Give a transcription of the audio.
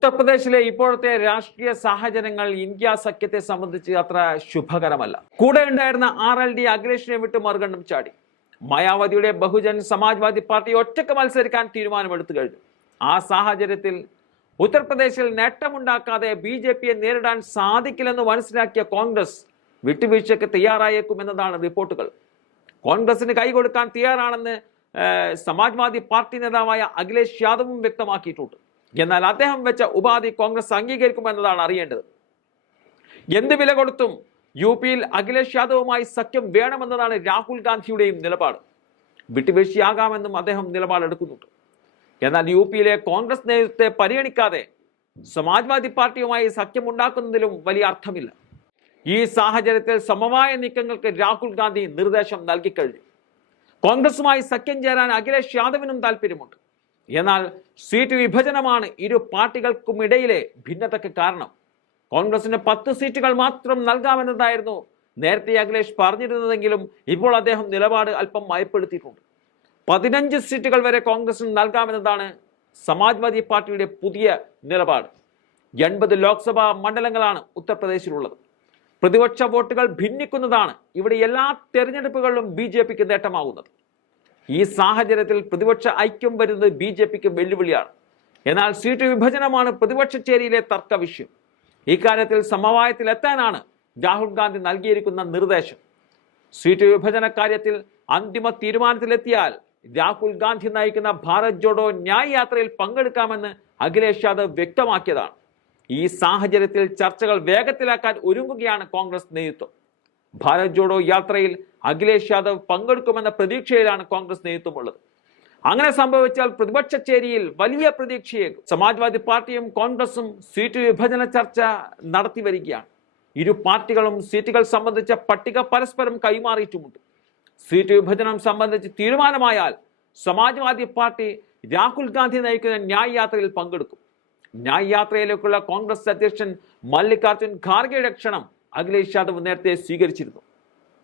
ഉത്തർപ്രദേശിലെ ഇപ്പോഴത്തെ രാഷ്ട്രീയ സാഹചര്യങ്ങൾ ഇന്ത്യ സഖ്യത്തെ സംബന്ധിച്ച് അത്ര ശുഭകരമല്ല. കൂടെ ഉണ്ടായിരുന്ന ആർ എൽ ഡി അഖിലേഷിനെ വിട്ട് മറുകണ്ഠം ചാടി. മായാവതിയുടെ ബഹുജൻ സമാജ്വാദി പാർട്ടി ഒറ്റയ്ക്ക് മത്സരിക്കാൻ തീരുമാനമെടുത്തു കഴിഞ്ഞു. ആ സാഹചര്യത്തിൽ ഉത്തർപ്രദേശിൽ നേട്ടമുണ്ടാക്കാതെ ബി ജെ പിയെ നേരിടാൻ സാധിക്കില്ലെന്ന് മനസ്സിലാക്കിയ കോൺഗ്രസ് വിട്ടുവീഴ്ചയ്ക്ക് തയ്യാറായേക്കുമെന്നതാണ് റിപ്പോർട്ടുകൾ. കോൺഗ്രസിന് കൈകൊടുക്കാൻ തയ്യാറാണെന്ന് സമാജ്വാദി പാർട്ടി നേതാവായ അഖിലേഷ് യാദവും വ്യക്തമാക്കിയിട്ടുണ്ട്. എന്നാൽ അദ്ദേഹം വെച്ച ഉപാധി കോൺഗ്രസ് അംഗീകരിക്കുമെന്നതാണ് അറിയേണ്ടത്. എന്ത് വില കൊടുത്തും യു പിയിൽ അഖിലേഷ് യാദവുമായി സഖ്യം വേണമെന്നതാണ് രാഹുൽ ഗാന്ധിയുടെയും നിലപാട്. വിട്ടുവീഴ്ചയാകാമെന്നും അദ്ദേഹം നിലപാടെടുക്കുന്നുണ്ട്. എന്നാൽ യു പിയിലെ കോൺഗ്രസ് നേതൃത്വത്തെ പരിഗണിക്കാതെ സമാജ്വാദി പാർട്ടിയുമായി സഖ്യമുണ്ടാക്കുന്നതിലും വലിയ അർത്ഥമില്ല. ഈ സാഹചര്യത്തിൽ സമവായ നീക്കങ്ങൾക്ക് രാഹുൽ ഗാന്ധി നിർദ്ദേശം നൽകിക്കഴിഞ്ഞു. കോൺഗ്രസുമായി സഖ്യം ചേരാൻ അഖിലേഷ് യാദവിനും താല്പര്യമുണ്ട് എന്നാൽ സീറ്റ് വിഭജനമാണ് ഇരു പാർട്ടികൾക്കുമിടയിലെ ഭിന്നതയ്ക്ക് കാരണം. കോൺഗ്രസിന് പത്ത് സീറ്റുകൾ മാത്രം നൽകാമെന്നതായിരുന്നു നേരത്തെ അഖിലേഷ് പറഞ്ഞിരുന്നതെങ്കിലും ഇപ്പോൾ അദ്ദേഹം നിലപാട് അല്പം മയപ്പെടുത്തിയിട്ടുണ്ട്. പതിനഞ്ച് സീറ്റുകൾ വരെ കോൺഗ്രസിന് നൽകാമെന്നതാണ് സമാജ്വാദി പാർട്ടിയുടെ പുതിയ നിലപാട്. എൺപത് ലോക്സഭാ മണ്ഡലങ്ങളാണ് ഉത്തർപ്രദേശിലുള്ളത്. പ്രതിപക്ഷ വോട്ടുകൾ ഭിന്നിക്കുന്നതാണ് ഇവിടെ എല്ലാ തെരഞ്ഞെടുപ്പുകളിലും ബി ജെ പിക്ക് നേട്ടമാകുന്നത് ഈ സാഹചര്യത്തിൽ പ്രതിപക്ഷ ഐക്യം വരുന്നത് ബി ജെ പിക്ക് വെല്ലുവിളിയാണ്. എന്നാൽ സീറ്റ് വിഭജനമാണ് പ്രതിപക്ഷ ചേരിയിലെ തർക്ക വിഷയം. ഇക്കാര്യത്തിൽ സമവായത്തിലെത്താനാണ് രാഹുൽ ഗാന്ധി നൽകിയിരിക്കുന്ന നിർദ്ദേശം. സീറ്റ് വിഭജന കാര്യത്തിൽ അന്തിമ തീരുമാനത്തിലെത്തിയാൽ രാഹുൽ ഗാന്ധി നയിക്കുന്ന ഭാരത് ജോഡോ ന്യായ് യാത്രയിൽ പങ്കെടുക്കാമെന്ന് അഖിലേഷ് യാദവ് വ്യക്തമാക്കിയതാണ്. ഈ സാഹചര്യത്തിൽ ചർച്ചകൾ വേഗത്തിലാക്കാൻ ഒരുങ്ങുകയാണ് കോൺഗ്രസ് നേതൃത്വം. ഭാരത് ജോഡോ യാത്രയിൽ അഖിലേഷ് യാദവ് പങ്കെടുക്കുമെന്ന പ്രതീക്ഷയിലാണ് കോൺഗ്രസ് നേതൃത്വമുള്ളത്. അങ്ങനെ സംഭവിച്ചാൽ പ്രതിപക്ഷ ചേരിയിൽ വലിയ പ്രതീക്ഷയേക്കും സമാജ്വാദി പാർട്ടിയും കോൺഗ്രസും സീറ്റ് വിഭജന ചർച്ച നടത്തി വരികയാണ്. ഇരു പാർട്ടികളും സീറ്റുകൾ സംബന്ധിച്ച പട്ടിക പരസ്പരം കൈമാറിയിട്ടുമുണ്ട്. സീറ്റ് വിഭജനം സംബന്ധിച്ച് തീരുമാനമായാൽ സമാജ്വാദി പാർട്ടി രാഹുൽ ഗാന്ധി നയിക്കുന്ന ന്യായ് യാത്രയിൽ പങ്കെടുക്കും. ന്യായ് യാത്രയിലേക്കുള്ള കോൺഗ്രസ് അധ്യക്ഷൻ മല്ലികാർജുൻ ഖാർഗെയുടെ ക്ഷണം അഖിലേഷ് യാദവ് നേരത്തെ സ്വീകരിച്ചിരുന്നു.